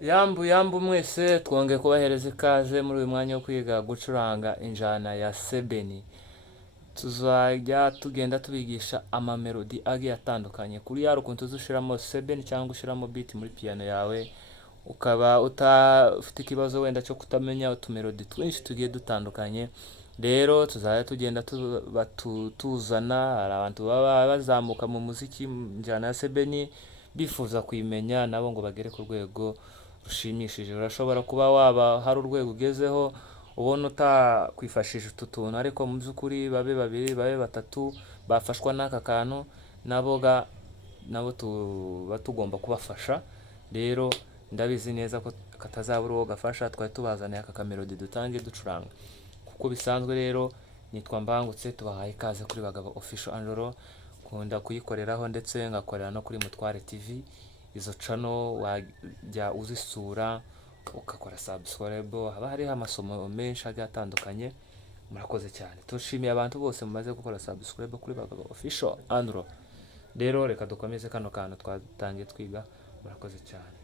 Yambu mwese twongeye kubahereza ikaze muri uyu mwanya wo kwiga gucuranga injyana ya sebeni. Tuzajya tugenda tubigisha amamelodi agiye atandukanye. Kuri ya ukuntu tuzi ushyiramo sebeni cyangwa ushyiramo biti muri piyano yawe, ukaba utafite ikibazo wenda cyo kutamenya utumelodi twinshi tugiye dutandukanye. Rero tuzajya tugenda tuzana, hari abantu baba bazamuka mu muziki injyana ya sebeni bifuza kuyimenya nabo ngo bagere ku rwego rushimishije. Urashobora kuba waba hari urwego ugezeho ubona utakwifashisha utu tuntu, ariko mu by'ukuri babe babiri babe batatu bafashwa n'aka kantu nabo tuba tugomba kubafasha. Rero ndabizi neza ko katazabura uwo gafasha, twari tubazaniye aka kamelodi dutange ducuranga kuko bisanzwe. Rero nitwa Mbangutse, tubahaye ikaze kuri Bagabo Official Angelo. Nkunda kuyikoreraho ndetse ngakorera no kuri Mutware TV. Izo channel wajya uzisura ugakora subscribe, haba hariho amasomo menshi agiye atandukanye. Murakoze cyane, tushimiye abantu bose mumaze gukora subscribe kuri Bagabo Official Angelo. Rero reka dukomeze kano kantu twatangiye twiga. Murakoze cyane.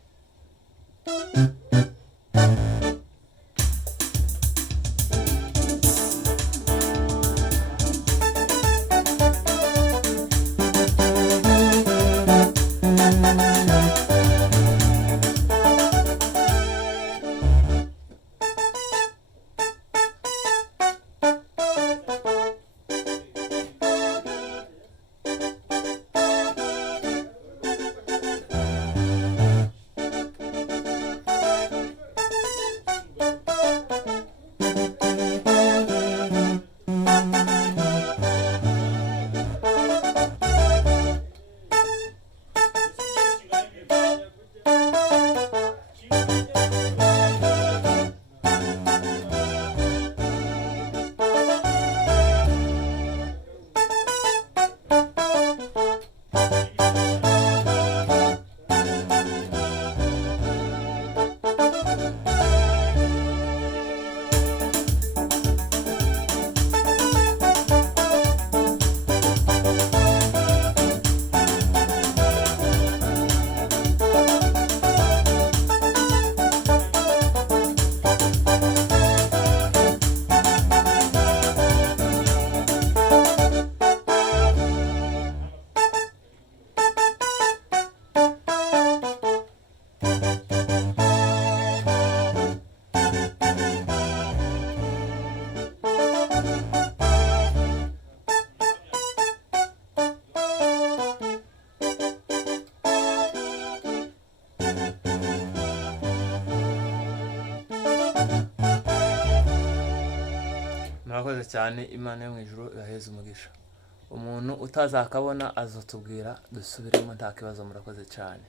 Murakoze cyane, Imana yo mu ijuru iraheza umugisha. Umuntu utazakabona azotubwira dusubiremo nta kibazo. Murakoze cyane.